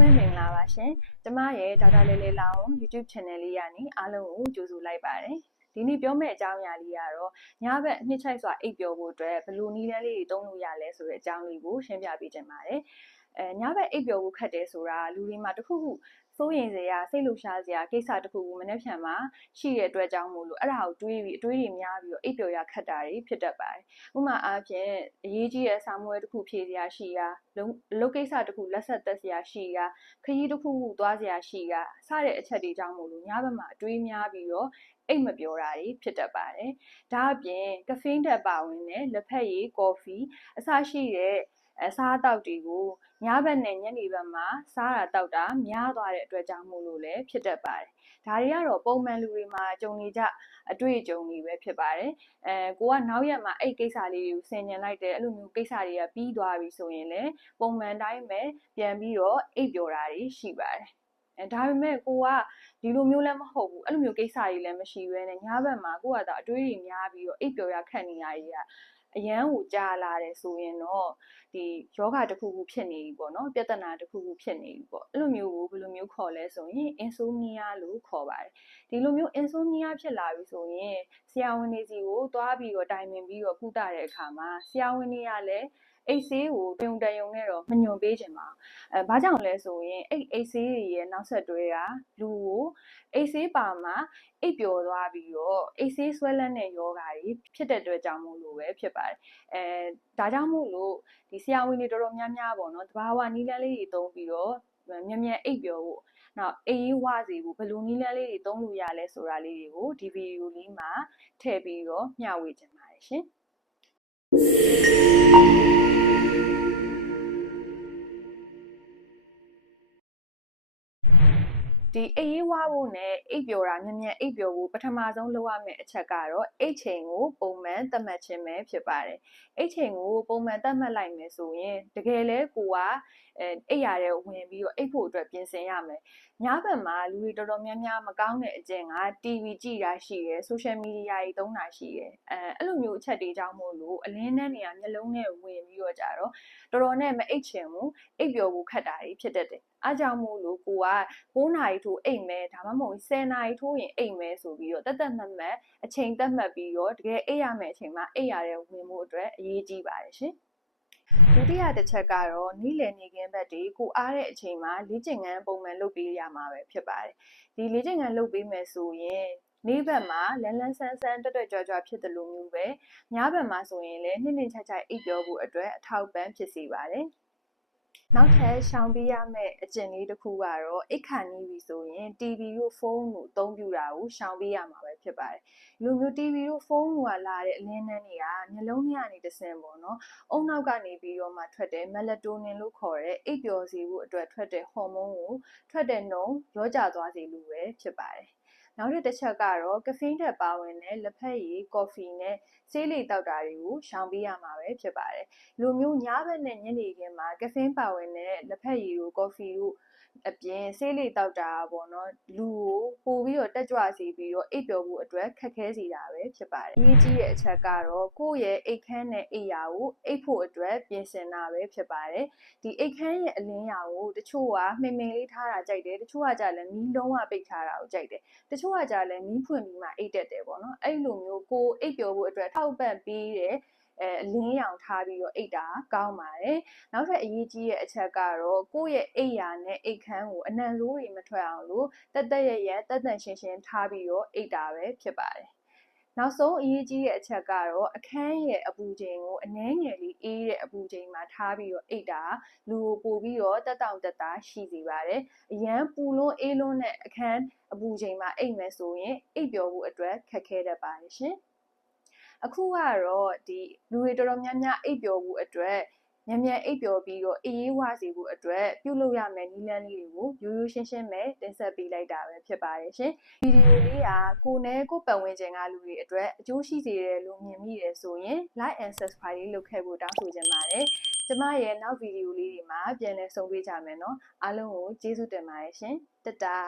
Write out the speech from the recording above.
လုံးပဲမင်္ဂလာပါရှင်။ကျမရဲ့ဒေါက်တာလေးလေးလောင် YouTube channel လေးကနေအားလုံးကိုကြိုဆိုလိုက်ပါတယ်။ဒီနေ့ပြောမယ့်အကြောင်းအရာလေးကတော့ညဘက်နှစ်ချိုက်စွာအိပ်ပျော်ဖို့အတွက်ဘယ်လိုနည်းလမ်းလေးတွေသုံးလို့ရလဲဆိုတဲ့အကြောင်းလေးကိုရှင်းပြပေးချင်ပါတယ်။အဲညဘက်အိပ်ပျော်ဖို့ခက်တယ်ဆိုတာလူတွေမှာတခုခု စိုးရင်စရာစိတ်လှုပ်ရှားစရာကိစ္စတခုခုမနှက်ဖြန်မှာရှိတဲ့အတွက်ကြောင့်မို့လို့အဲ့ဒါကိုတွေးပြီးအတွေးတွေများပြီးတော့အိပ်ပျော်ရခက်တာတွေဖြစ်တတ်ပါတယ်။ဥပမာအားဖြင့်အရေးကြီးတဲ့စာမွေးတစ်ခုဖြည့်စရာရှိတာလုပ်ကိစ္စတစ်ခုလက်ဆက်သက်စရာရှိတာခရီးတစ်ခုခုသွားစရာရှိတာစတဲ့အချက်တွေကြောင့်မို့လို့ညဘက်မှာအတွေးများပြီးတော့အိတ်မပြောတာတွေဖြစ်တတ်ပါတယ်။ဒါအပြင်ကဖိန်းတက်ပါဝင်တဲ့လက်ဖက်ရည်၊ကော်ဖီအစရှိတဲ့ အစားအသောက်တွေကိုညဘက်နဲ့ညနေဘက်မှာစားတာတောက်တာများသွားတဲ့အတွက်ကြောင့်မို့လို့လည်းဖြစ်တတ်ပါတယ်။ဒါတွေကတော့ပုံမှန်လူတွေမှာကြုံနေကြအတွေ့အကြုံတွေပဲဖြစ်ပါတယ်။အဲကိုကနောက်ရက်မှာအဲ့ကိစ္စလေးတွေကိုဆင်ញင်လိုက်တယ်အဲ့လိုမျိုးကိစ္စတွေကပြီးသွားပြီဆိုရင်လည်းပုံမှန်တိုင်းပဲပြန်ပြီးတော့အိပ်ပျော်တာတွေရှိပါတယ်။အဲဒါပေမဲ့ကိုကဒီလိုမျိုးလည်းမဟုတ်ဘူးအဲ့လိုမျိုးကိစ္စတွေလည်းမရှိဘဲနဲ့ညဘက်မှာကိုကသာအတွေးတွေများပြီးတော့အိပ်ပျော်ရခက်နေရတွေက အရန်ကိုကြာလာတယ်ဆိုရင်တော့ဒီယောဂတစ်ခုခုဖြစ်နေပြီပေါ့နော်ပြဿနာတစ်ခုခုဖြစ်နေပြီပေါ့အဲ့လိုမျိုးကိုဘယ်လိုမျိုးခေါ်လဲဆိုရင် insomnia လို့ခေါ်ပါတယ်ဒီလိုမျိုး insomnia ဖြစ်လာပြီဆိုရင်ဆရာဝန်တွေစီကိုသွားပြီးတော့တိုင်ပင်ပြီးတော့ကုသတဲ့အခါမှာဆရာဝန်တွေကလည်း အိတ်ဆေးကိုပြုံတယုံနဲ့တော့မညွန်ပေးချင်ပါအဲဘာကြောင့်လဲဆိုရင်အဲ့အိတ်ဆေးရဲ့နောက်ဆက်တွဲကလူကိုအိတ်ဆေးပါမှာအိတ်ပျော်သွားပြီးတော့အိတ်ဆေးဆွဲလန်းတဲ့ယောဂါတွေဖြစ်တဲ့အတွက်ကြောင့်မို့လို့ပဲဖြစ်ပါတယ်အဲဒါကြောင့်မို့လို့ဒီဆရာဝန်တွေတော်တော်များများပေါ့နော်တဘာဝနီးလန်းလေးတွေသုံးပြီးတော့မြန်မြန်အိတ်ပျော်ဖို့နောက်အေးဝစေဖို့ဘယ်လိုနည်းလမ်းလေးတွေသုံးလို့ရလဲဆိုတာလေးတွေကိုဒီဗီဒီယိုလေးမှာထည့်ပြီးတော့မျှဝေချင်ပါတယ်ရှင် ဒီအိပ်ရေးဝါဖို့နဲ့အိပ်ပျော်တာမြ мян အိပ်ပျော်ဖို့ပထမဆုံးလုပ်ရမယ့်အချက်ကတော့အိတ်ချိန်ကိုပုံမှန်သတ်မှတ်ခြင်းပဲဖြစ်ပါတယ်အိတ်ချိန်ကိုပုံမှန်သတ်မှတ်လိုက်မယ်ဆိုရင်တကယ်လဲကိုကအဲအိပ်ရတဲ့ဝင်ပြီးတော့အိပ်ဖို့အတွက်ပြင်ဆင်ရမယ်ညဘက်မှာလူတွေတော်တော်များများမကောင်းတဲ့အကျင့်က TV ကြည့်တာရှိတယ် social media တွေသုံးတာရှိတယ်အဲအဲ့လိုမျိုးအချက်တွေကြောင့်မို့လို့အလင်းနဲ့နေရာမျက်လုံးနဲ့ဝင်ပြီးတော့ကြတော့တော်တော်နဲ့မအိတ်ချင်ဘူးအိပ်ပျော်ဖို့ခက်တာတွေဖြစ်တတ်တယ် အားကြောင့်မို့လို့ကိုက9နာရီထိုးအိတ်မဲဒါမှမဟုတ်10နာရီထိုးရင်အိတ်မဲဆိုပြီးတော့တက်တက်မှတ်မှတ်အချိန်သက်မှတ်ပြီးတော့တကယ်အိတ်ရမယ့်အချိန်မှာအိတ်ရတဲ့ဝင်မှုအတွက်အရေးကြီးပါတယ်ရှင်ဒုတိယတစ်ချက်ကတော့နေ့လည်နေခင်းဘက်တွေကိုအားတဲ့အချိန်မှာလေ့ကျင့်ခန်းပုံမှန်လုပ်ပေးရမှာပဲဖြစ်ပါတယ်ဒီလေ့ကျင့်ခန်းလုပ်ပေးမယ်ဆိုရင်နေ့ဘက်မှာလန်းလန်းဆန်းဆန်းတွတ်တွတ်ကြွကြွဖြစ်တယ်လို့မျိုးပဲညဘက်မှာဆိုရင်လည်းနှင်းနှင်းချာချာအိပ်ပျော်ဖို့အတွက်အထောက်ပံ့ဖြစ်စေပါတယ် နောက်ထပ်ရှောင်ပေးရမယ့်အကျင့်လေးတစ်ခုကတော့အိတ်ခါနေပြီဆိုရင် TV တို့ဖုန်းတို့အသုံးပြုတာကိုရှောင်ပေးရမှာပဲဖြစ်ပါတယ်။လူမျိုး TV တို့ဖုန်းတို့ကလာတဲ့အလင်းနှန်းတွေကမျက်လုံးထဲကနေတဆင်ပေါ့နော်။အုံနောက်ကနေပြီးတော့မှထွက်တဲ့ melatonin လို့ခေါ်တဲ့အိပ်ပျော်စေဖို့အတွက်ထွက်တဲ့ဟော်မုန်းကိုထွက်တဲ့နှုန်းရောကြသွားစေလို့ပဲဖြစ်ပါတယ် နောက်တစ်ချက်ကတော့ကဖိန်းထက်ပါဝင်တဲ့လက်ဖက်ရည်ကော်ဖီနဲ့ဆေးလိတောက်တာတွေကိုရှောင်ပေးရမှာပဲဖြစ်ပါတယ်လူမျိုးညဘက်နဲ့ညနေခင်းမှာကဖိန်းပါဝင်တဲ့လက်ဖက်ရည်တို့ကော်ဖီတို့ အပြင်ဆေးလိတောက်တာပေါ့နော်လူကိုပို့ပြီးတော့တက်ကြွစေပြီးတော့အိပ်ပျော်ဖို့အတွက်ခက်ခဲစေတာပဲဖြစ်ပါတယ်အရေးကြီးတဲ့အချက်ကတော့ကိုယ့်ရဲ့အိတ်ခမ်းနဲ့အိပ်ရာကိုအိပ်ဖို့အတွက်ပြင်ဆင်တာပဲဖြစ်ပါတယ်ဒီအိတ်ခမ်းရဲ့အလင်းရာကိုတချို့ကမှိန်မှိန်လေးထားတာကြိုက်တယ်တချို့ကကြလည်းမီးလုံးဝပိတ်ထားတာကိုကြိုက်တယ်တချို့ကကြလည်းမီးဖွင့်ပြီးမှအိတ်တက်တယ်ပေါ့နော်အဲ့လိုမျိုးကိုအိပ်ပျော်ဖို့အတွက်ထောက်ပံ့ပေးတဲ့ အဲအလင်းရောင်ထားပြီးတော့အိတ်တာကောင်းပါတယ်နောက်ထပ်အရေးကြီးတဲ့အချက်ကတော့ကိုယ့်ရဲ့အိတ်ရာနဲ့အိတ်ခမ်းကိုအနံဆိုးတွေမထွက်အောင်လို့တက်တက်ရရတက်တက်ရှင်းရှင်းထားပြီးတော့အိတ်တာပဲဖြစ်ပါတယ်နောက်ဆုံးအရေးကြီးတဲ့အချက်ကတော့အခန်းရဲ့အပူချိန်ကိုအနှဲငယ်လေးအေးတဲ့အပူချိန်မှာထားပြီးတော့အိတ်တာလူကိုပို့ပြီးတော့တက်တောင့်တက်တာရှိစေပါတယ်။အရန်ပူလွန်းအေးလွန်းတဲ့အခန်းအပူချိန်မှာအိတ်မယ်ဆိုရင်အိတ်ပျော်ဖို့အတွက်ခက်ခဲတတ်ပါတယ်ရှင်။ အခုကတော့ဒီလူတွေတော်တော်များများအိပ်ပျော်မှုအတွက်မြန်မြန်အိပ်ပျော်ပြီးတော့အေးအေးဝစေဖို့အတွက်ပြုလုပ်ရမယ့်နည်းလမ်းလေးတွေကိုရိုးရိုးရှင်းရှင်းပဲတင်ဆက်ပေးလိုက်တာပဲဖြစ်ပါတယ်ရှင်ဗီဒီယိုလေးကကိုနဲ့ကိုပတ်ဝန်းကျင်ကလူတွေအတွက်အကျိုးရှိစေတယ်လို့မြင်မိတယ်ဆိုရင် like and subscribe လေးလုပ်ခဲ့ဖို့တောင်းဆိုချင်ပါတယ်ကျမရဲ့နောက်ဗီဒီယိုလေးတွေမှာပြန်လည်ဆုံတွေ့ကြမယ်နော်အားလုံးကိုကျေးဇူးတင်ပါတယ်ရှင်တတာ